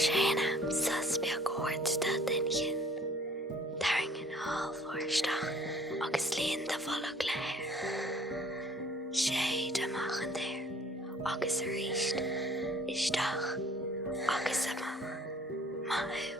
séna sus beag cuairta daine Taring an ábhharsteach agus líon de bholach léir. Sé amach an déir agus a ríist isteach agus ama maithú.